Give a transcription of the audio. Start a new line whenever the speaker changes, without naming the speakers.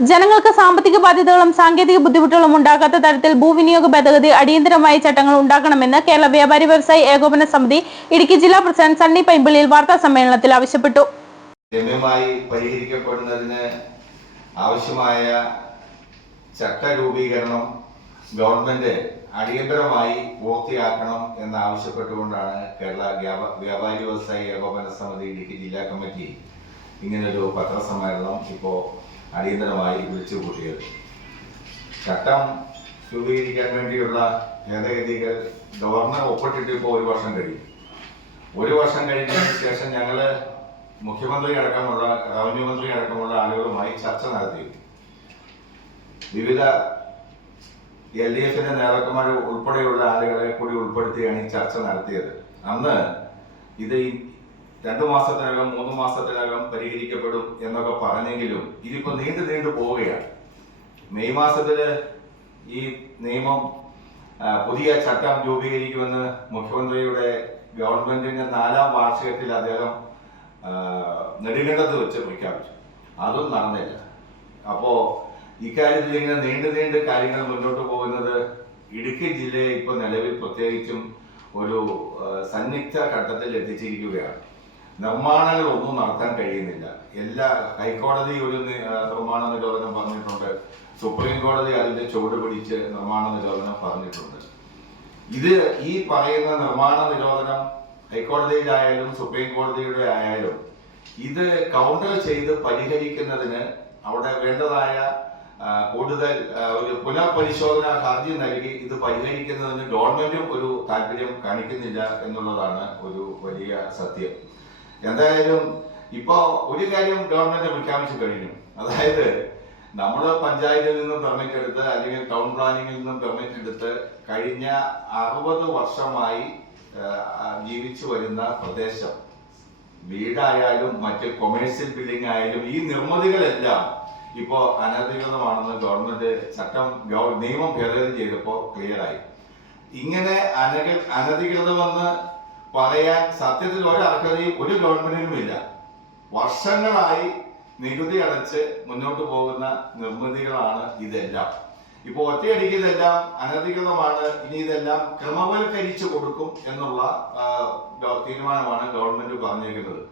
ജനങ്ങൾക്ക് സാമ്പത്തിക ബാധ്യതകളും സാങ്കേതിക ബുദ്ധിമുട്ടുകളും ഉണ്ടാകാത്ത തരത്തിൽ ഭൂവിനിയോഗ ഭേദഗതി അടിയന്തരമായ ചട്ടങ്ങൾ ഉണ്ടാക്കണമെന്ന് കേരള വ്യാപാരി വ്യവസായി ഏകോപന സമിതി ഇടുക്കി ജില്ലാ പ്രസിഡന്റ് സണ്ണി പൈമ്പിളിയിൽ വാർത്താ സമ്മേളനത്തിൽ ആവശ്യപ്പെട്ടു.
രമ്യമായി പരിഹരിക്കപ്പെടുന്നതിന് ആവശ്യമായ ചട്ടരൂപീകരണം ഗവൺമെന്റ് അടിയന്തരമായി പൂർത്തിയാക്കണം എന്നാവശ്യപ്പെട്ടുകൊണ്ടാണ് കേരള വ്യാപ- വ്യാപാരി വ്യവസായി ഏകോപന സമിതി ഇടുക്കി ജില്ലാ കമ്മിറ്റി ഇങ്ങനൊരു പത്രസമ്മേളനം ഇപ്പോൾ അടിയന്തരമായി വിളിച്ചു കൂട്ടിയത്. ചട്ടം രൂപീകരിക്കാൻ വേണ്ടിയുള്ള ഭേദഗതികൾ ഗവർണർ ഒപ്പിട്ടിട്ട് ഇപ്പോൾ ഒരു വർഷം കഴിയും ഒരു വർഷം കഴിഞ്ഞതിന് ശേഷം ഞങ്ങൾ മുഖ്യമന്ത്രി അടക്കമുള്ള റവന്യൂ മന്ത്രി അടക്കമുള്ള ആളുകളുമായി ചർച്ച നടത്തി. വിവിധ എൽ ഡി എഫിന്റെ നേതാക്കന്മാർ ഉൾപ്പെടെയുള്ള ആളുകളെ കൂടി ഉൾപ്പെടുത്തിയാണ് ഈ ചർച്ച നടത്തിയത്. അന്ന് ഇത് രണ്ടു മാസത്തിനകം മൂന്ന് മാസത്തിനകം പരിഹരിക്കപ്പെടും എന്നൊക്കെ പറഞ്ഞെങ്കിലും ഇതിപ്പോ നീണ്ടു നീണ്ടു പോവുകയാണ്. മെയ് മാസത്തിൽ ഈ നിയമം പുതിയ ചട്ടം രൂപീകരിക്കുമെന്ന് മുഖ്യമന്ത്രിയുടെ ഗവൺമെന്റിന്റെ നാലാം വാർഷികത്തിൽ അദ്ദേഹം നെടുങ്കണ്ടത്ത് വെച്ച് പ്രഖ്യാപിച്ചു. അതും നടന്നില്ല. അപ്പോ ഇക്കാര്യത്തിൽ ഇങ്ങനെ നീണ്ടു നീണ്ട് കാര്യങ്ങൾ മുന്നോട്ട് പോകുന്നത് ഇടുക്കി ജില്ലയെ ഇപ്പൊ നിലവിൽ പ്രത്യേകിച്ചും ഒരു സന്നിഗ്ധ ഘട്ടത്തിൽ എത്തിച്ചിരിക്കുകയാണ്. നിർമ്മാണങ്ങൾ ഒന്നും നടത്താൻ കഴിയുന്നില്ല. എല്ലാ ഹൈക്കോടതി ഒരു നിർമ്മാണ നിരോധനം പറഞ്ഞിട്ടുണ്ട്. സുപ്രീം കോടതി അതിന്റെ ചുവട് പിടിച്ച് നിർമ്മാണ നിരോധനം പറഞ്ഞിട്ടുണ്ട്. ഇത് ഈ പറയുന്ന നിർമ്മാണ നിരോധനം ഹൈക്കോടതിയിലായാലും സുപ്രീം കോടതിയുടെ ആയാലും ഇത് കൗണ്ടർ ചെയ്ത് പരിഹരിക്കുന്നതിന് അവിടെ വേണ്ടതായ കൂടുതൽ ഒരു പുനഃപരിശോധന ഹർജി നൽകി ഇത് പരിഹരിക്കുന്നതിന് ഗവൺമെന്റും ഒരു താല്പര്യം കാണിക്കുന്നില്ല എന്നുള്ളതാണ് ഒരു വലിയ സത്യം. എന്തായാലും ഇപ്പോ ഒരു കാര്യം ഗവൺമെന്റ് പ്രഖ്യാപിച്ചു കഴിഞ്ഞു അതായത് നമ്മൾ പഞ്ചായത്തിൽ നിന്നും പെർമിറ്റ് എടുത്ത് അല്ലെങ്കിൽ ടൗൺ പ്ലാനിങ്ങിൽ നിന്നും പെർമിറ്റ് എടുത്ത് കഴിഞ്ഞ അറുപത് വർഷമായി ജീവിച്ചു വരുന്ന പ്രദേശം. വീടായാലും മറ്റ് കൊമേഴ്സ്യൽ ബിൽഡിംഗ് ആയാലും ഈ നിർമ്മിതികളെല്ലാം ഇപ്പോ അനധികൃതമാണെന്ന് ഗവൺമെന്റ് ചട്ടം നിയമം ഭേദഗതി ചെയ്തപ്പോ ക്ലിയർ ആയി. ഇങ്ങനെ അനധികൃതമെന്ന് പറയാൻ സത്യത്തിൽ ഒരു അർഹതയും ഒരു ഗവൺമെന്റിനും ഇല്ല വർഷങ്ങളായി നികുതി അടച്ച് മുന്നോട്ട് പോകുന്ന നിർമ്മിതികളാണ് ഇതെല്ലാം. ഇപ്പൊ ഒറ്റയടിക്ക് ഇതെല്ലാം അനധികൃതമാണ് ഇനി ഇതെല്ലാം ക്രമവൽക്കരിച്ചു കൊടുക്കും എന്നുള്ള തീരുമാനമാണ് ഗവൺമെന്റ് പറഞ്ഞിരിക്കുന്നത്.